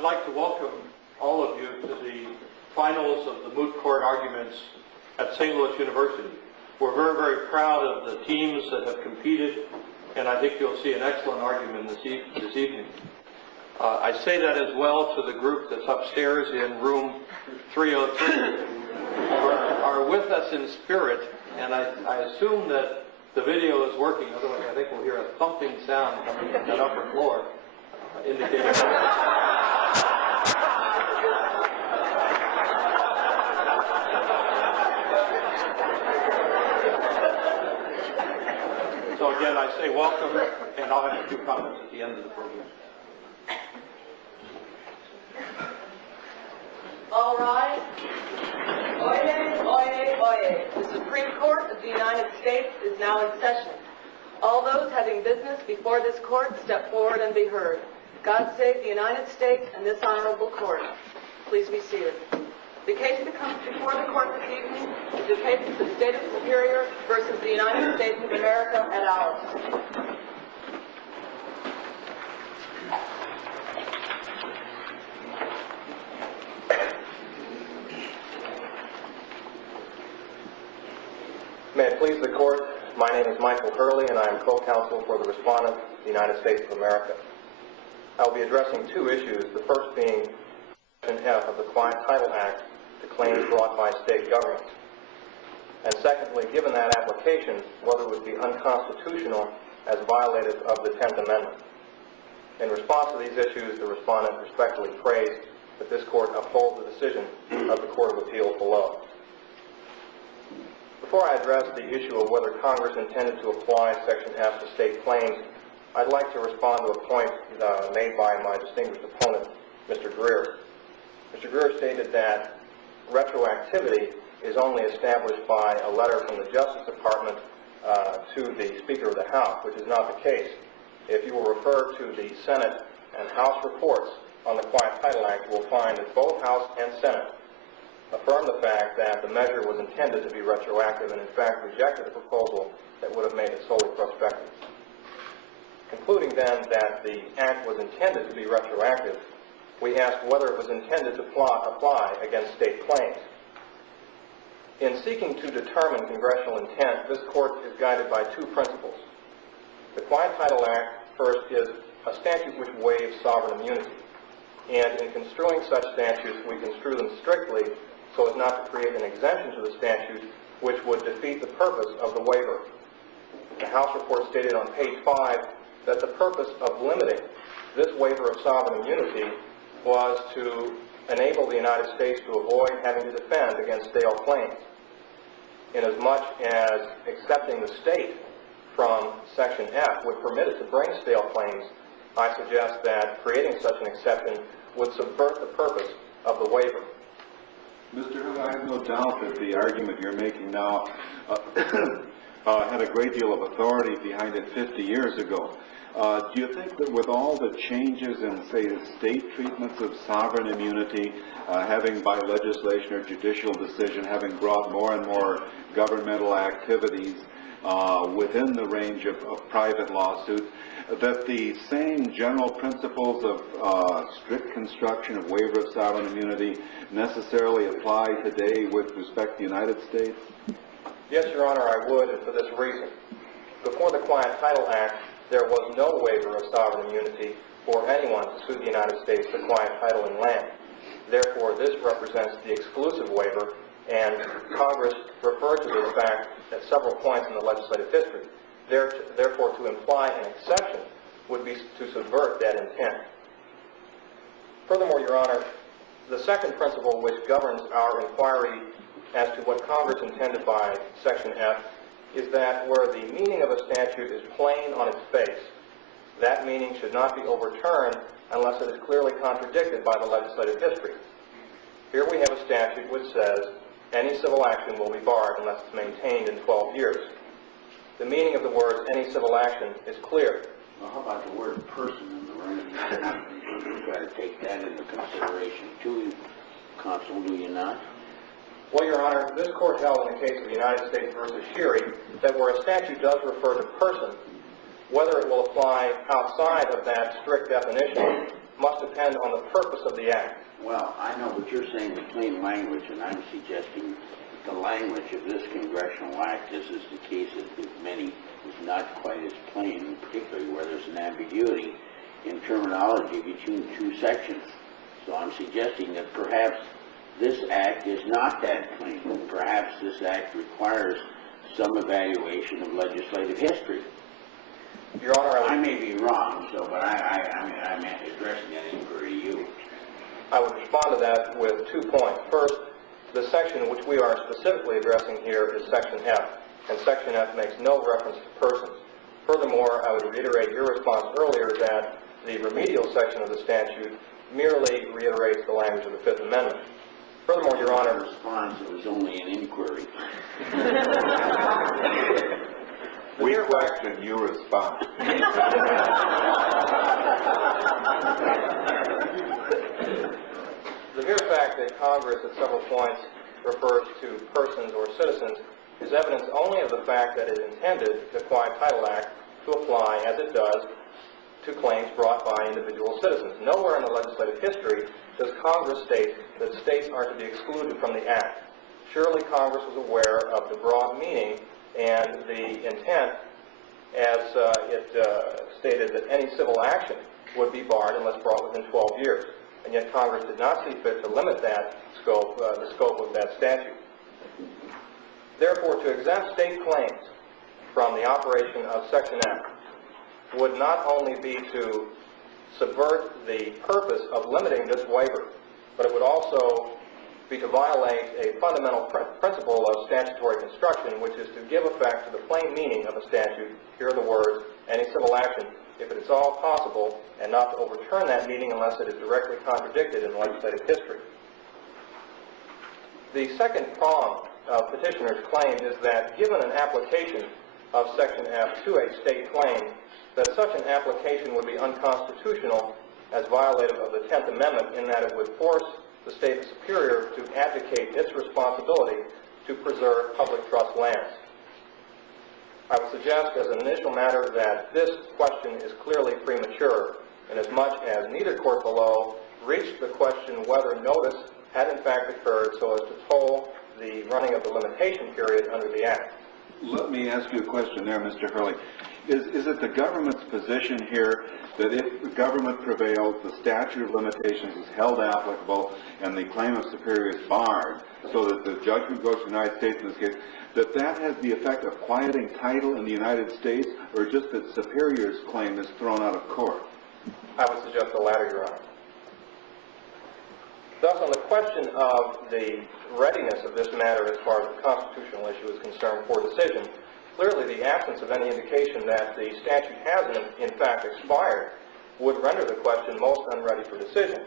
I'd like to welcome all of you to the finals of the Moot Court arguments at St. Louis University. We're very, very proud of the teams that have competed, and I think you'll see an excellent argument this evening. I say that as well to the group that's upstairs in room 303 are with us in spirit, and I assume that the video is working, otherwise I think we'll hear a thumping sound coming from that upper floor, indicating So again, I say welcome, and I'll have a few comments at the end of the program. All right. Oyez, oyez, oyez. The Supreme Court of the United States is now in session. All those having business before this court step forward and be heard. God save the United States and this honorable court. Please be seated. The case that comes before the court this evening is the case of the State of Superior versus the United States of America et al. May it please the court, my name is Michael Hurley and I am co-counsel for the respondent, the United States of America. I will be addressing two issues, the first being Section F of the Quiet Title Act to claims brought by state governments. And secondly, given that application, whether it would be unconstitutional as violative of the 10th Amendment. In response to these issues, the respondent respectfully prays that this court uphold the decision of the Court of Appeals below. Before I address the issue of whether Congress intended to apply Section F to state claims, I'd like to respond to a point made by my distinguished opponent, Mr. Greer. Mr. Greer stated that retroactivity is only established by a letter from the Justice Department to the Speaker of the House, which is not the case. If you will refer to the Senate and House reports on the Quiet Title Act, you will find that both House and Senate affirmed the fact that the measure was intended to be retroactive and in fact rejected a proposal that would have made it solely prospective. Concluding then that the act was intended to be retroactive, we asked whether it was intended to apply against state claims. In seeking to determine congressional intent, this court is guided by two principles. The Quiet Title Act, first, is a statute which waives sovereign immunity. And in construing such statutes, we construe them strictly so as not to create an exemption to the statute which would defeat the purpose of the waiver. The House report stated on page 5 that the purpose of limiting this waiver of sovereign immunity was to enable the United States to avoid having to defend against stale claims. Inasmuch as accepting the state from Section F would permit it to bring stale claims, I suggest that creating such an exception would subvert the purpose of the waiver. Mr. Hurley, I have no doubt that the argument you're making now had a great deal of authority behind it 50 years ago. Do you think that with all the changes in, say, the state treatments of sovereign immunity, having by legislation or judicial decision, having brought more and more governmental activities within the range of private lawsuits, that the same general principles of strict construction of waiver of sovereign immunity necessarily apply today with respect to the United States? Yes, Your Honor, I would, and for this reason. Before the Quiet Title Act, there was no waiver of sovereign immunity for anyone to sue the United States for quiet title in land. Therefore, this represents the exclusive waiver, and Congress referred to this fact at several points in the legislative history. Therefore, to imply an exception would be to subvert that intent. Furthermore, Your Honor, the second principle which governs our inquiry as to what Congress intended by Section F is that where the meaning of a statute is plain on its face, that meaning should not be overturned unless it is clearly contradicted by the legislative history. Here we have a statute which says any civil action will be barred unless it's maintained in 12 years. The meaning of the words any civil action is clear. Well, how about the word person in the language? You've got to take that into consideration too, counsel, do you not? Well, Your Honor, this court held in the case of the United States versus Sherry that where a statute does refer to person, whether it will apply outside of that strict definition must depend on the purpose of the act. Well, I know, but you're saying the plain language, and I'm suggesting the language of this congressional act, as is the case with many, is not quite as plain, particularly where there's an ambiguity in terminology between two sections. So I'm suggesting that perhaps this act is not that plain. Perhaps this act requires some evaluation of legislative history. Your Honor, I may be wrong, so, but I'm addressing that inquiry to you. I would respond to that with 2 points. First, the section which we are specifically addressing here is Section F, and Section F makes no reference to persons. Furthermore, I would reiterate your response earlier that the remedial section of the statute merely reiterates the language of the Fifth Amendment. Furthermore, Your Honor... response, it was only an inquiry. We question, you respond. The mere fact that Congress at several points refers to persons or citizens is evidence only of the fact that it intended the Quiet Title Act to apply, as it does, to claims brought by individual citizens. Nowhere in the legislative history does Congress state that states are to be excluded from the Act. Surely Congress was aware of the broad meaning and the intent as it stated that any civil action would be barred unless brought within 12 years. And yet Congress did not see fit to limit that scope, the scope of that statute. Therefore, to exempt state claims from the operation of Section F would not only be to subvert the purpose of limiting this waiver, but it would also be to violate a fundamental principle of statutory construction, which is to give effect to the plain meaning of a statute. Here are the words, any civil action, if it is all possible, and not to overturn that meaning unless it is directly contradicted in legislative history. The second prong of petitioner's claim is that given an application of Section F to a state claim, that such an application would be unconstitutional as violative of the 10th Amendment in that it would force the state superior to abdicate its responsibility to preserve public trust lands. I would suggest as an initial matter that this question is clearly premature, inasmuch as neither court below reached the question whether notice had in fact occurred so as to toll the running of the limitation period under the Act. Let me ask you a question there, Mr. Hurley. Is it the government's position here that if the government prevails, the statute of limitations is held applicable and the claim of superior is barred, so that the judgment goes to the United States in this case, that that has the effect of quieting title in the United States, or just that superior's claim is thrown out of court? I would suggest the latter, Your Honor. Thus, on the question of the readiness of this matter as far as the constitutional issue is concerned for decision, clearly the absence of any indication that the statute has in fact expired would render the question most unready for decision.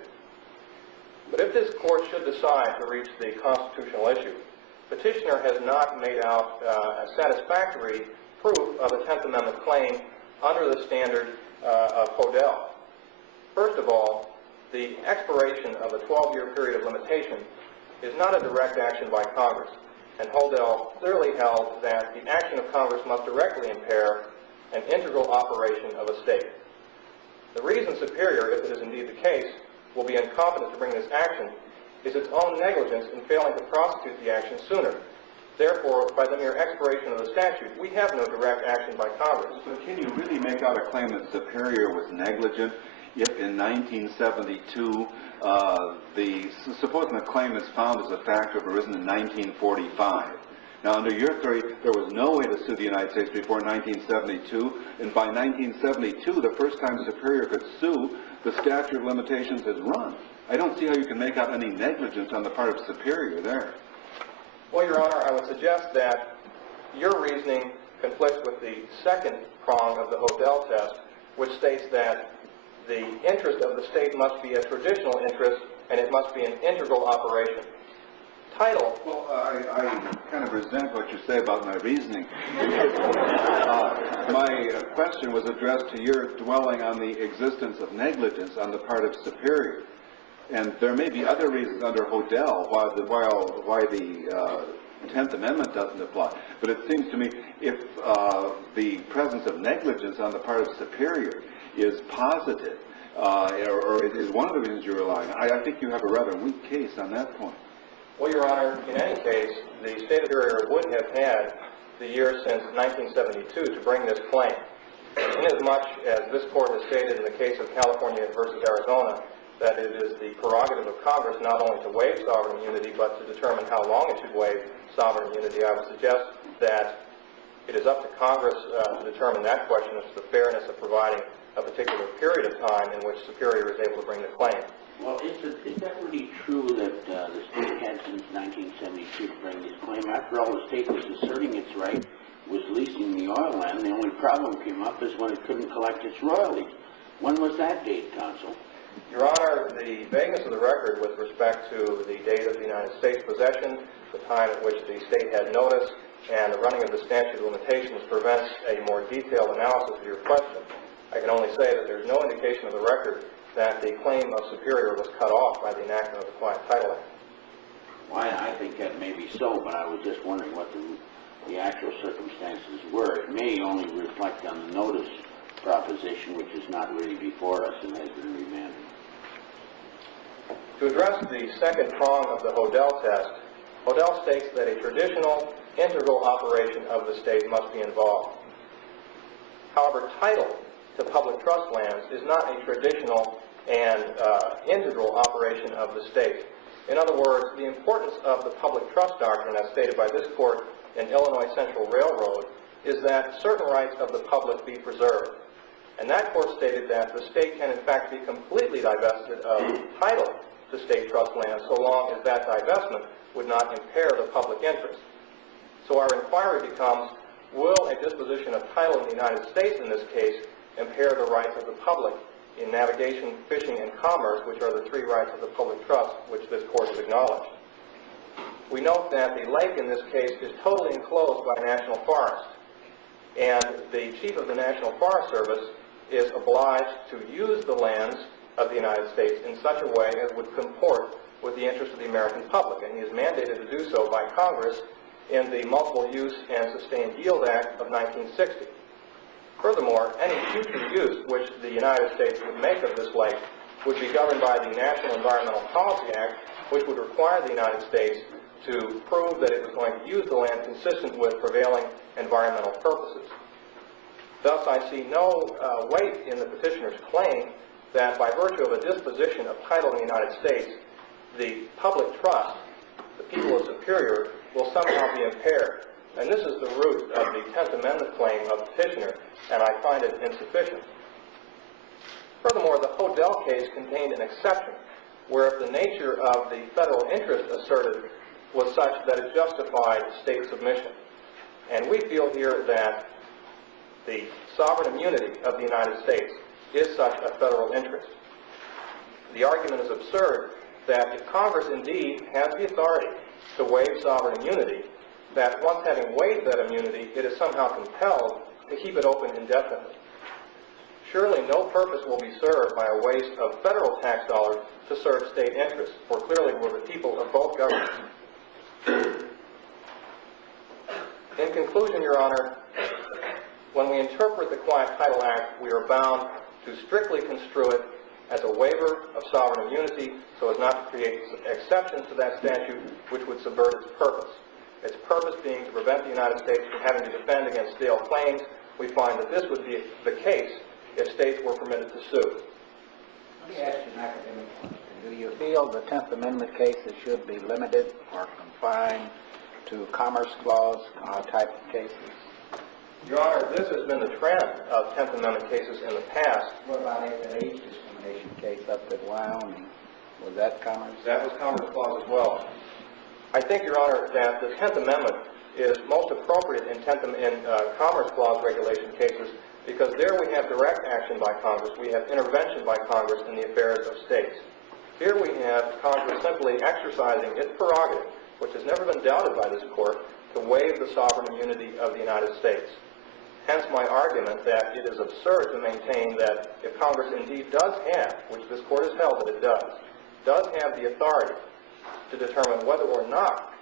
But if this court should decide to reach the constitutional issue, petitioner has not made out a satisfactory proof of a 10th Amendment claim under the standard of Hodel. First of all, the expiration of a 12-year period of limitation is not a direct action by Congress, and Hodel clearly held that the action of Congress must directly impair an integral operation of a state. The reason superior, if it is indeed the case, will be incompetent to bring this action is its own negligence in failing to prosecute the action sooner. Therefore, by the mere expiration of the statute, we have no direct action by Congress. But can you really make out a claim that superior was negligent if in 1972, supposing the claim is found as a fact of arisen in 1945. Now, under your theory, there was no way to sue the United States before 1972, and by 1972, the first time superior could sue, the statute of limitations has run. I don't see how you can make out any negligence on the part of superior there. Well, Your Honor, I would suggest that your reasoning conflicts with the second prong of the Hodel test, which states that the interest of the state must be a traditional interest and it must be an integral operation. Title. Well, I kind of resent what you say about my reasoning. My question was addressed to your dwelling on the existence of negligence on the part of superior. And there may be other reasons under Hodel why the 10th Amendment doesn't apply. But it seems to me if the presence of negligence on the part of superior is positive, or is one of the reasons you're relying on? I think you have a rather weak case on that point. Well, Your Honor, in any case, the State Superior would have had the year since 1972 to bring this claim. Inasmuch as this Court has stated in the case of California versus Arizona that it is the prerogative of Congress not only to waive sovereign immunity but to determine how long it should waive sovereign immunity, I would suggest that it is up to Congress to determine that question as to the fairness of providing a particular period of time in which Superior is able to bring the claim. Well, is that really true that the state had since 1972 to bring this claim? After all, the state was asserting its right, was leasing the oil land. The only problem came up is when it couldn't collect its royalties. When was that date, counsel? Your Honor, the vagueness of the record with respect to the date of the United States possession, the time at which the state had notice, and the running of the statute of limitations prevents a more detailed analysis of your question. I can only say that there's no indication of the record that the claim of Superior was cut off by the enactment of the Quiet Title Act. Well, I think that may be so, but I was just wondering what the actual circumstances were. It may only reflect on the notice proposition, which is not really before us and has been remanded. To address the second prong of the Hodel test, Hodel states that a traditional, integral operation of the state must be involved. However, title to public trust lands is not a traditional and integral operation of the state. In other words, the importance of the public trust doctrine, as stated by this Court in Illinois Central Railroad, is that certain rights of the public be preserved. And that Court stated that the state can in fact be completely divested of title to state trust lands so long as that divestment would not impair the public interest. So our inquiry becomes, will a disposition of title in the United States in this case impair the rights of the public in navigation, fishing, and commerce, which are the three rights of the public trust, which this Court has acknowledged? We note that the lake in this case is totally enclosed by a national forest, and the Chief of the National Forest Service is obliged to use the lands of the United States in such a way as would comport with the interest of the American public, and he is mandated to do so by Congress in the Multiple Use and Sustained Yield Act of 1960. Furthermore, any future use which the United States would make of this lake would be governed by the National Environmental Policy Act, which would require the United States to prove that it was going to use the land consistent with prevailing environmental purposes. Thus, I see no weight in the petitioner's claim that by virtue of a disposition of title in the United States, the public trust, the people of Superior, will somehow be impaired. And this is the root of the 10th Amendment claim of the petitioner, and I find it insufficient. Furthermore, the Hodel case contained an exception, where if the nature of the federal interest asserted was such that it justified state submission. And we feel here that the sovereign immunity of the United States is such a federal interest. The argument is absurd that if Congress indeed has the authority to waive sovereign immunity, that once having waived that immunity, it is somehow compelled to keep it open indefinitely. Surely no purpose will be served by a waste of federal tax dollars to serve state interests, for clearly we're the people of both governments. In conclusion, Your Honor, when we interpret the Quiet Title Act, we are bound to strictly construe it as a waiver of sovereign immunity so as not to create exceptions to that statute which would subvert its purpose. Its purpose being to prevent the United States from having to defend against stale claims. We find that this would be the case if states were permitted to sue. Let me ask you an academic question. Do you feel the 10th Amendment cases should be limited or confined to Commerce Clause type of cases? Your Honor, this has been the trend of 10th Amendment cases in the past. What about the age discrimination case up at Wyoming? Was that Commerce? That was Commerce Clause as well. I think, Your Honor, that the 10th Amendment is most appropriate in Commerce Clause regulation cases because there we have direct action by Congress. We have intervention by Congress in the affairs of states. Here we have Congress simply exercising its prerogative, which has never been doubted by this Court, to waive the sovereign immunity of the United States. Hence my argument that it is absurd to maintain that if Congress indeed does have, which this Court has held that it does have the authority to determine whether or not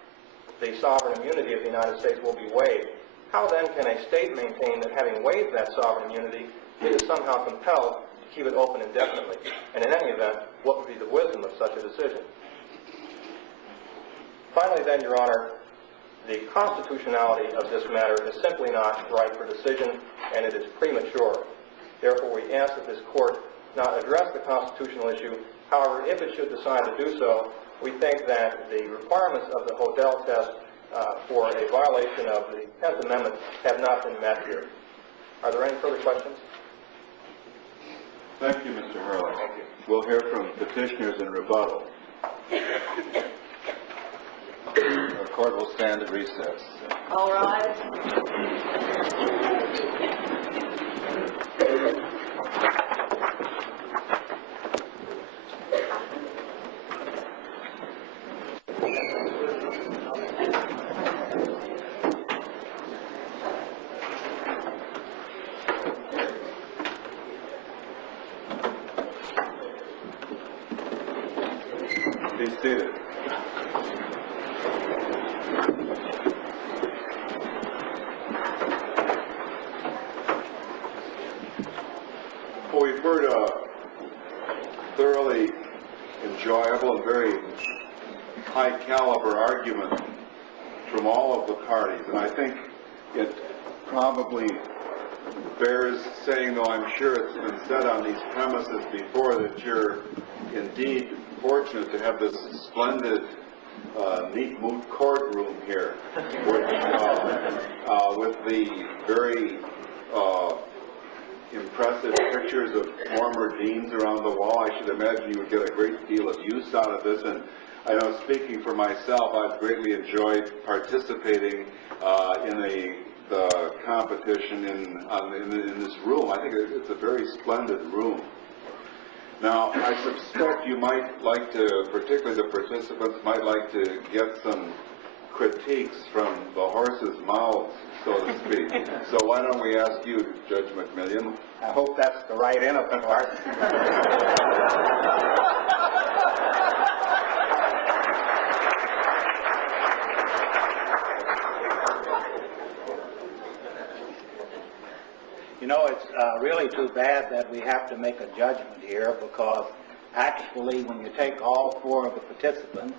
the sovereign immunity of the United States will be waived, how then can a state maintain that having waived that sovereign immunity, it is somehow compelled to keep it open indefinitely? And in any event, what would be the wisdom of such a decision? Finally then, Your Honor, the constitutionality of this matter is simply not ripe for decision, and it is premature. Therefore, we ask that this court not address the constitutional issue. However, if it should decide to do so, we think that the requirements of the Hodel test for a violation of the 10th Amendment have not been met here. Are there any further questions? Thank you, Mr. Hurley. Thank you. We'll hear from petitioners in rebuttal. The court will stand at recess. All rise. Be seated. Well, we've heard a thoroughly enjoyable and very high caliber argument from all of the parties, and I think it probably bears saying, though I'm sure it's been said on these premises before, that you're indeed fortunate to have this splendid, neat Moot courtroom here with the very impressive pictures of former deans around the wall. I should imagine you would get a great deal of use out of this, and I know, speaking for myself, I've greatly enjoyed participating in the competition in this room. I think it's a very splendid room. Now, I suspect you might like to, particularly the participants, might like to get some critiques from the horse's mouths, so to speak. So why don't we ask you, Judge McMillian? I hope that's the right end of the part. You know, it's really too bad that we have to make a judgment here, because actually when you take all four of the participants,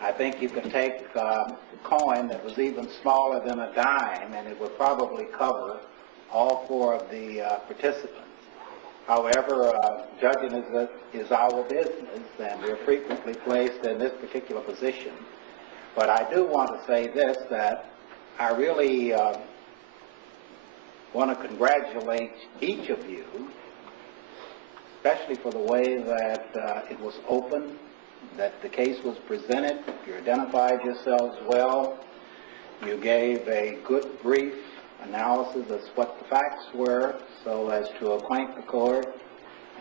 I think you could take a coin that was even smaller than a dime, and it would probably cover all four of the participants. However, judging is our business, and we're frequently placed in this particular position. But I do want to say this, that I really want to congratulate each of you, especially for the way that it was open, that the case was presented. You identified yourselves well. You gave a good, brief analysis of what the facts were, so as to acquaint the court.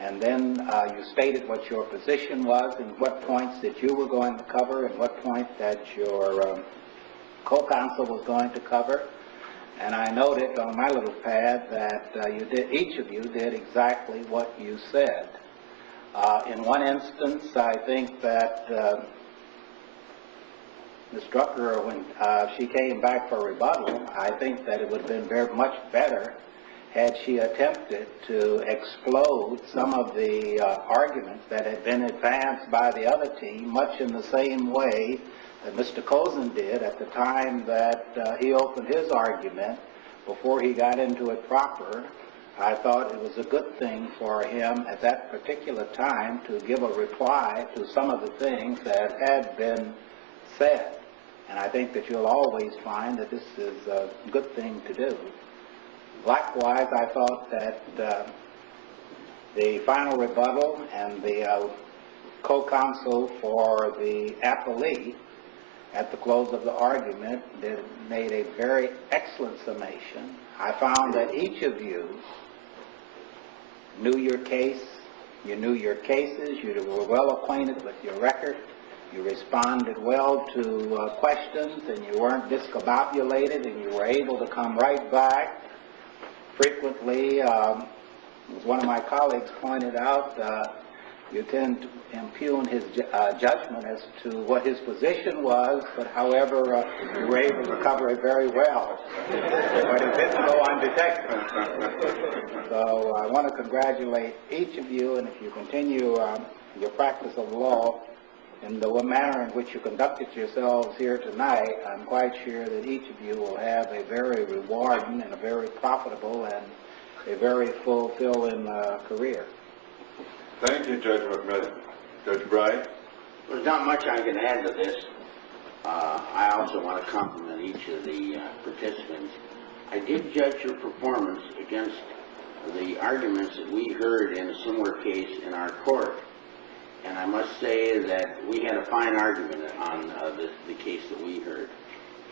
And then you stated what your position was and what points that you were going to cover and what point that your co-counsel was going to cover. And I noted on my little pad that each of you did exactly what you said. In one instance, I think that Ms. Drucker, when she came back for rebuttal, I think that it would have been very much better had she attempted to explode some of the arguments that had been advanced by the other team, much in the same way that Mr. Cozen did at the time that he opened his argument before he got into it proper. I thought it was a good thing for him at that particular time to give a reply to some of the things that had been said. And I think that you'll always find that this is a good thing to do. Likewise, I thought that the final rebuttal and the co-counsel for the appellee at the close of the argument made a very excellent summation. I found that each of you knew your case, you knew your cases, you were well acquainted with your record, you responded well to questions, and you weren't discombobulated, and you were able to come right back. Frequently, as one of my colleagues pointed out, you tend to impugn his judgment as to what his position was, but however, you were able to cover it very well. but it didn't go undetected. So I want to congratulate each of you, and if you continue your practice of law in the manner in which you conducted yourselves here tonight, I'm quite sure that each of you will have a very rewarding and a very profitable and a very fulfilling career. Thank you, Judge McMillan. Judge Bright? There's not much I can add to this. I also want to compliment each of the participants. I did judge your performance against the arguments that we heard in a similar case in our court. And I must say that we had a fine argument on the case that we heard.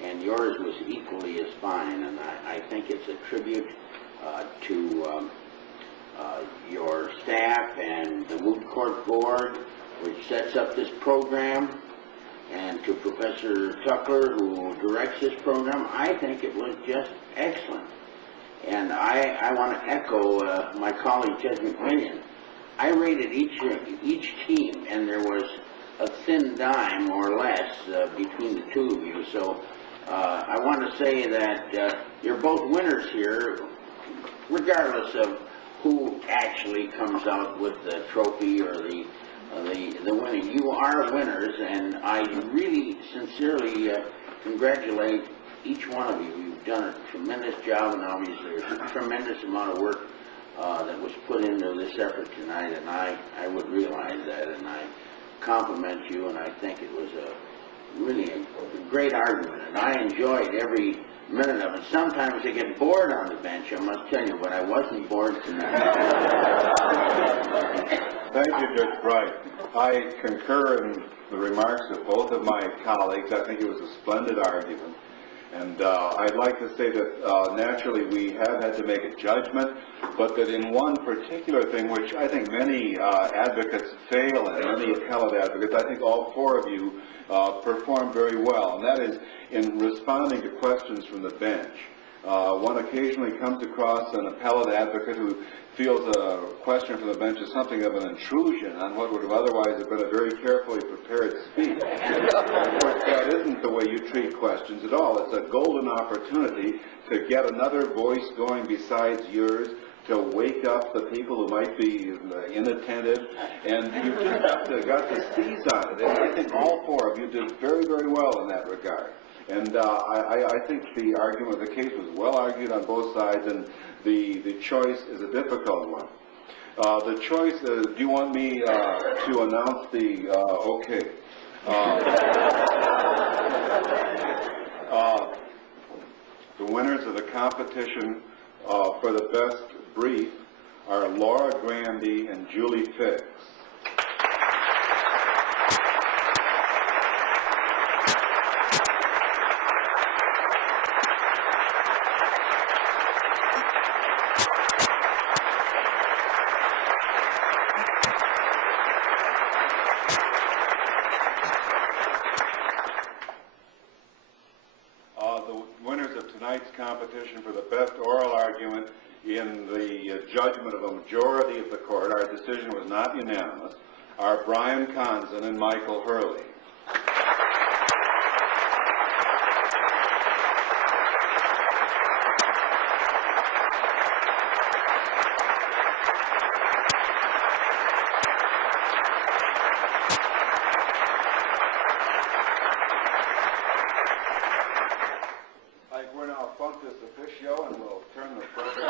And yours was equally as fine, and I think it's a tribute to your staff and the Moot Court Board, which sets up this program, and to Professor Tucker, who directs this program. I think it was just excellent. And I want to echo my colleague, Judge McMillan. I rated each team, and there was a thin dime, more or less, between the two of you. So I want to say that you're both winners here, regardless of who actually comes out with the trophy or the winning. You are winners, and I really sincerely congratulate each one of you. You've done a tremendous job, and obviously there's a tremendous amount of work that was put into this effort tonight, and I would realize that, and I compliment you, and I think it was really a great argument, and I enjoyed every minute of it. Sometimes I get bored on the bench, I must tell you, but I wasn't bored tonight. Thank you, Judge Bright. I concur in the remarks of both of my colleagues. I think it was a splendid argument. And I'd like to say that naturally we have had to make a judgment, but that in one particular thing, which I think many advocates fail in, many appellate advocates, I think all four of you performed very well, and that is in responding to questions from the bench. One occasionally comes across an appellate advocate who feels a question from the bench is something of an intrusion on what would have otherwise have been a very carefully prepared speech. Of course, that isn't the way you treat questions at all. It's a golden opportunity to get another voice going besides yours, to wake up the people who might be inattentive, and you just got to seize on it. And I think all four of you did very, very well in that regard. And I think the argument, the case was well argued on both sides, and the choice is a difficult one. The choice is, do you want me to announce the, okay. The winners of the competition for the best brief are Laura Grandy and Julie Fix. Competition for the best oral argument in the judgment of a majority of the court. Our decision was not unanimous. Are Brian Conzen and Michael Hurley. We're now functus officio, and we'll turn the program